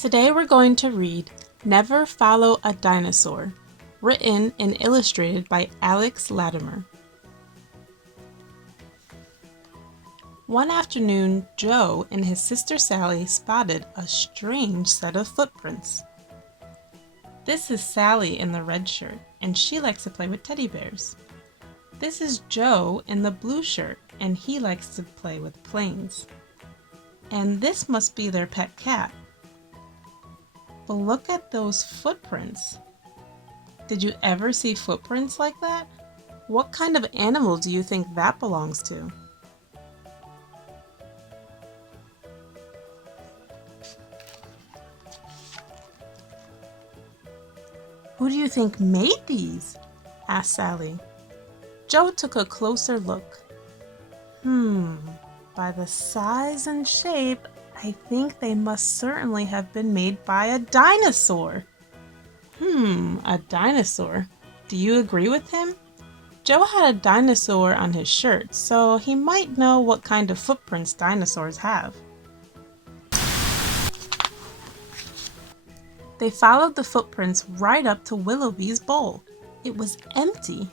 Today we're going to read Never Follow a Dinosaur, written and illustrated by Alex Latimer. One afternoon, Joe and his sister Sally spotted a strange set of footprints. This is Sally in the red shirt, and she likes to play with teddy bears. This is Joe in the blue shirt, and he likes to play with planes. And this must be their pet cat. But look at those footprints. Did you ever see footprints like that? What kind of animal do you think that belongs to? Who do you think made these? Asked Sally. Joe took a closer look. By the size and shape, I think they must certainly have been made by a dinosaur. A dinosaur. Do you agree with him? Joe had a dinosaur on his shirt, so he might know what kind of footprints dinosaurs have. They followed the footprints right up to Willoughby's bowl. It was empty.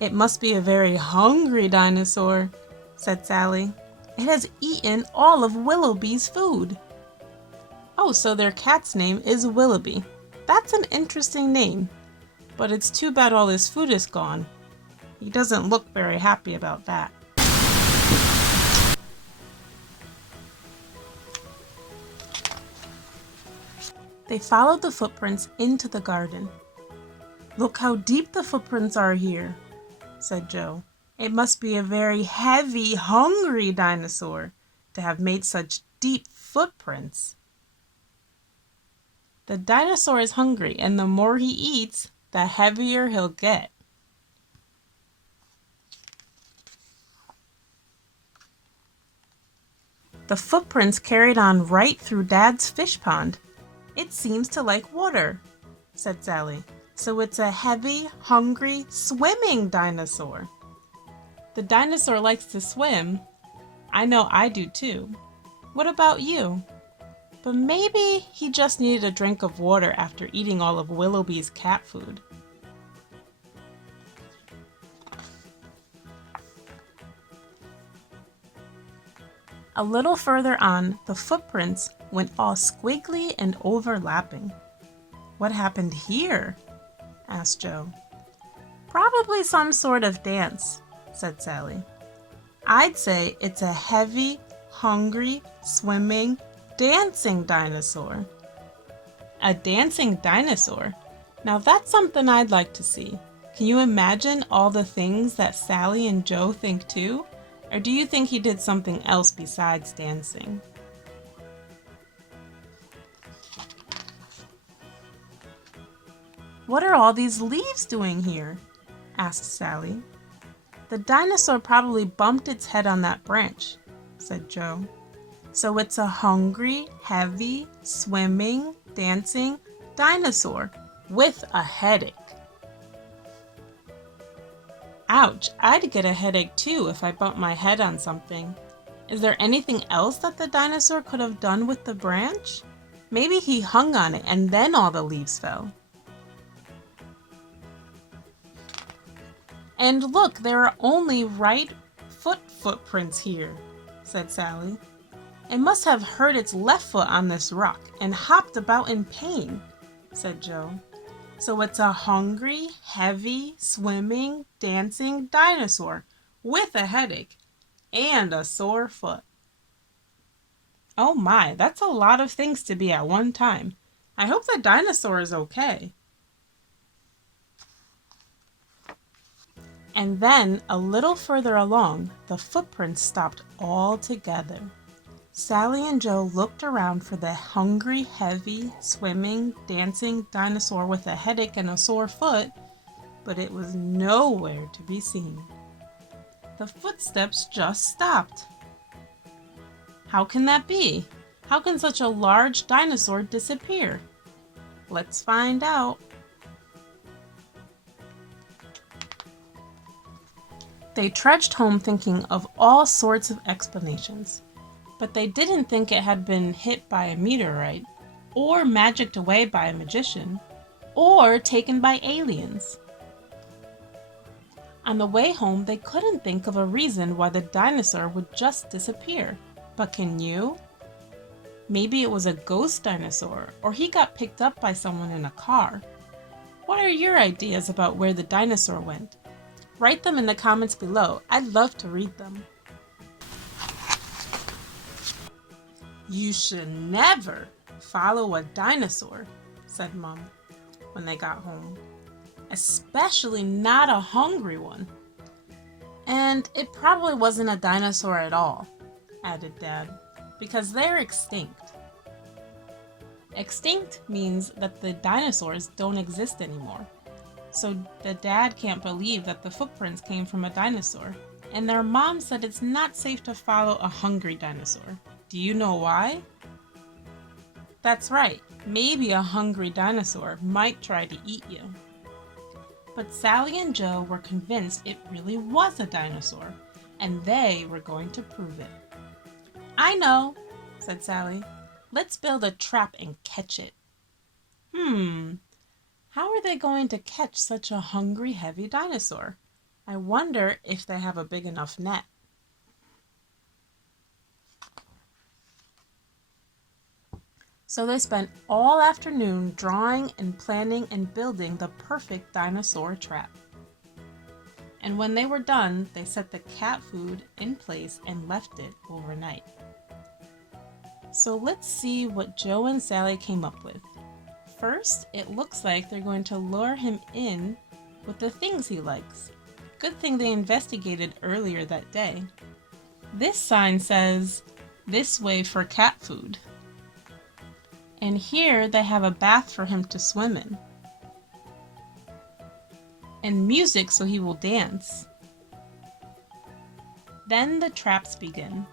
It must be a very hungry dinosaur, said Sally. It has eaten all of Willoughby's food. Oh, so their cat's name is Willoughby. That's an interesting name, but it's too bad all his food is gone. He doesn't look very happy about that. They followed the footprints into the garden. Look how deep the footprints are here, said Joe. It must be a very heavy, hungry dinosaur to have made such deep footprints. The dinosaur is hungry, and the more he eats, the heavier he'll get. The footprints carried on right through Dad's fish pond. It seems to like water, said Sally. So it's a heavy, hungry, swimming dinosaur. The dinosaur likes to swim. I know I do too. What about you? But maybe he just needed a drink of water after eating all of Willoughby's cat food. A little further on, the footprints went all squiggly and overlapping. What happened here? Asked Joe. Probably some sort of dance, said Sally. I'd say it's a heavy, hungry, swimming, dancing dinosaur. A dancing dinosaur? Now that's something I'd like to see. Can you imagine all the things that Sally and Joe think too? Or do you think he did something else besides dancing? What are all these leaves doing here? Asked Sally. The dinosaur probably bumped its head on that branch, said Joe. So it's a hungry, heavy, swimming, dancing dinosaur with a headache. Ouch, I'd get a headache too if I bumped my head on something. Is there anything else that the dinosaur could have done with the branch? Maybe he hung on it and then all the leaves fell. And look, there are only right footprints here, said Sally. It must have hurt its left foot on this rock and hopped about in pain, said Joe. So it's a hungry, heavy, swimming, dancing dinosaur with a headache and a sore foot. Oh my, that's a lot of things to be at one time. I hope the dinosaur is okay. And then, a little further along, the footprints stopped altogether. Sally and Joe looked around for the hungry, heavy, swimming, dancing dinosaur with a headache and a sore foot, but it was nowhere to be seen. The footsteps just stopped. How can that be? How can such a large dinosaur disappear? Let's find out. They trudged home thinking of all sorts of explanations, but they didn't think it had been hit by a meteorite. or magicked away by a magician, or taken by aliens. On the way home, they couldn't think of a reason why the dinosaur would just disappear. But can you? Maybe it was a ghost dinosaur, or he got picked up by someone in a car. What are your ideas about where the dinosaur went? Write them in the comments below. I'd love to read them. You should never follow a dinosaur, said Mom when they got home. Especially not a hungry one. And it probably wasn't a dinosaur at all, added Dad, because they're extinct. Extinct means that the dinosaurs don't exist anymore. So the dad can't believe that the footprints came from a dinosaur. And their mom said it's not safe to follow a hungry dinosaur. Do you know why? That's right, maybe a hungry dinosaur might try to eat you. But Sally and Joe were convinced it really was a dinosaur, and they were going to prove it. I know, said Sally. Let's build a trap and catch it. How are they going to catch such a hungry, heavy dinosaur? I wonder if they have a big enough net. So they spent all afternoon drawing and planning and building the perfect dinosaur trap. And when they were done, they set the cat food in place and left it overnight. So let's see what Joe and Sally came up with. First, it looks like they're going to lure him in with the things he likes. Good thing they investigated earlier that day. This sign says, "This way for cat food." And here they have a bath for him to swim in. And music so he will dance. Then the traps begin.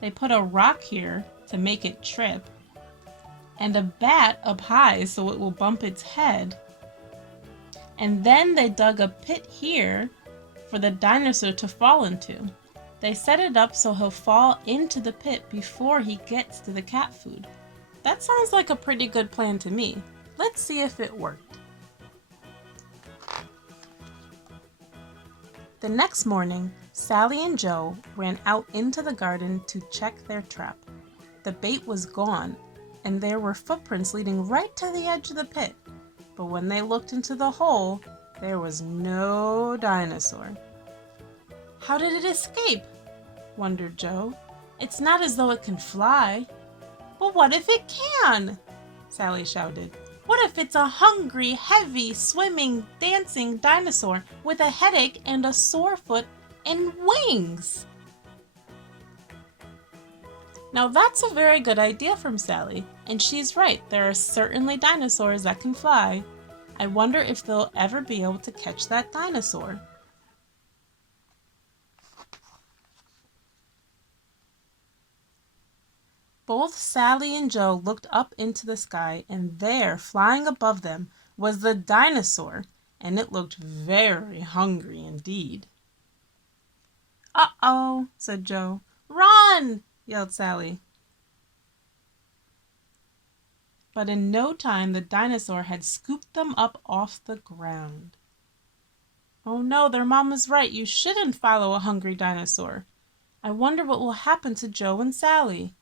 They put a rock here to make it trip, and a bat up high so it will bump its head. And then they dug a pit here for the dinosaur to fall into. They set it up so he'll fall into the pit before he gets to the cat food. That sounds like a pretty good plan to me. Let's see if it worked. The next morning, Sally and Joe ran out into the garden to check their trap. The bait was gone, and there were footprints leading right to the edge of the pit. But when they looked into the hole, there was no dinosaur. How did it escape? Wondered Joe. It's not as though it can fly. But what if it can? Sally shouted. What if it's a hungry, heavy, swimming, dancing dinosaur with a headache and a sore foot and wings? Now that's a very good idea from Sally, and she's right, there are certainly dinosaurs that can fly. I wonder if they'll ever be able to catch that dinosaur. Both Sally and Joe looked up into the sky, and there, flying above them, was the dinosaur, and it looked very hungry indeed. "Uh-oh," said Joe. "Run!" yelled Sally. But in no time the dinosaur had scooped them up off the ground. Oh no, their mom was right. You shouldn't follow a hungry dinosaur. I wonder what will happen to Joe and Sally.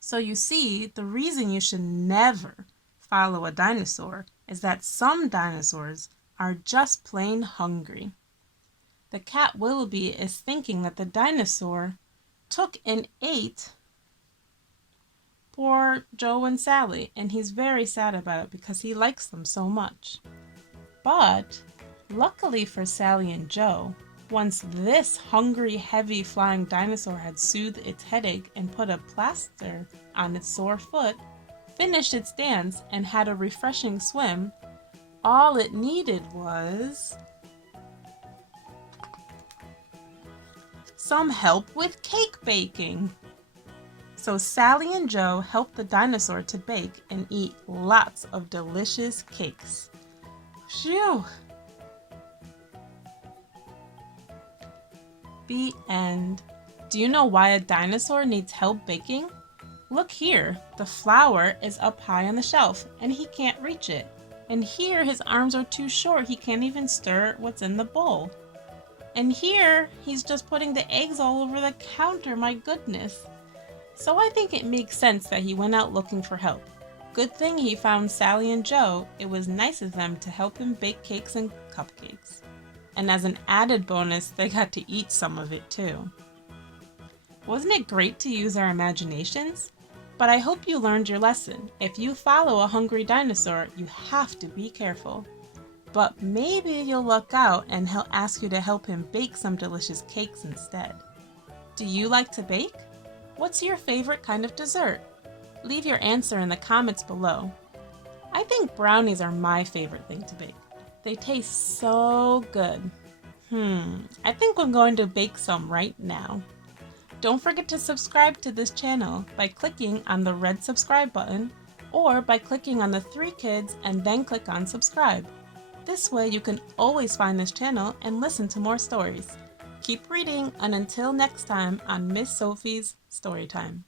So you see, the reason you should never follow a dinosaur is that some dinosaurs are just plain hungry. The cat Willoughby is thinking that the dinosaur took and ate poor Joe and Sally, and he's very sad about it because he likes them so much. But luckily for Sally and Joe, once this hungry, heavy flying dinosaur had soothed its headache and put a plaster on its sore foot, finished its dance, and had a refreshing swim, all it needed was some help with cake baking. So Sally and Joe helped the dinosaur to bake and eat lots of delicious cakes. Phew! The end. Do you know why a dinosaur needs help baking? Look here, the flour is up high on the shelf and he can't reach it. And here his arms are too short, he can't even stir what's in the bowl. And here he's just putting the eggs all over the counter, my goodness. So I think it makes sense that he went out looking for help. Good thing he found Sally and Joe. It was nice of them to help him bake cakes and cupcakes. And as an added bonus, they got to eat some of it too. Wasn't it great to use our imaginations? But I hope you learned your lesson. If you follow a hungry dinosaur, you have to be careful. But maybe you'll luck out and he'll ask you to help him bake some delicious cakes instead. Do you like to bake? What's your favorite kind of dessert? Leave your answer in the comments below. I think brownies are my favorite thing to bake. They taste so good. I think I'm going to bake some right now. Don't forget to subscribe to this channel by clicking on the red subscribe button or by clicking on the 3 kids and then click on subscribe. This way you can always find this channel and listen to more stories. Keep reading, and until next time on Miss Sophie's Storytime.